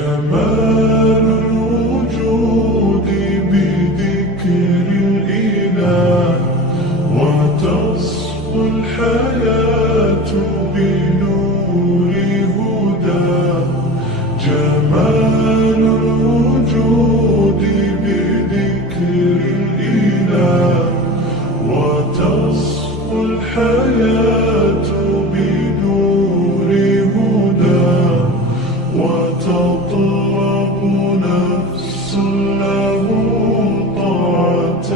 جمال الوجود بذكر الإله، وتصفو الحياة بنور هداه. جمال الوجود بذكر الإله، وتصفو الحياة بنور هداه. وتطلب نفس له طاعة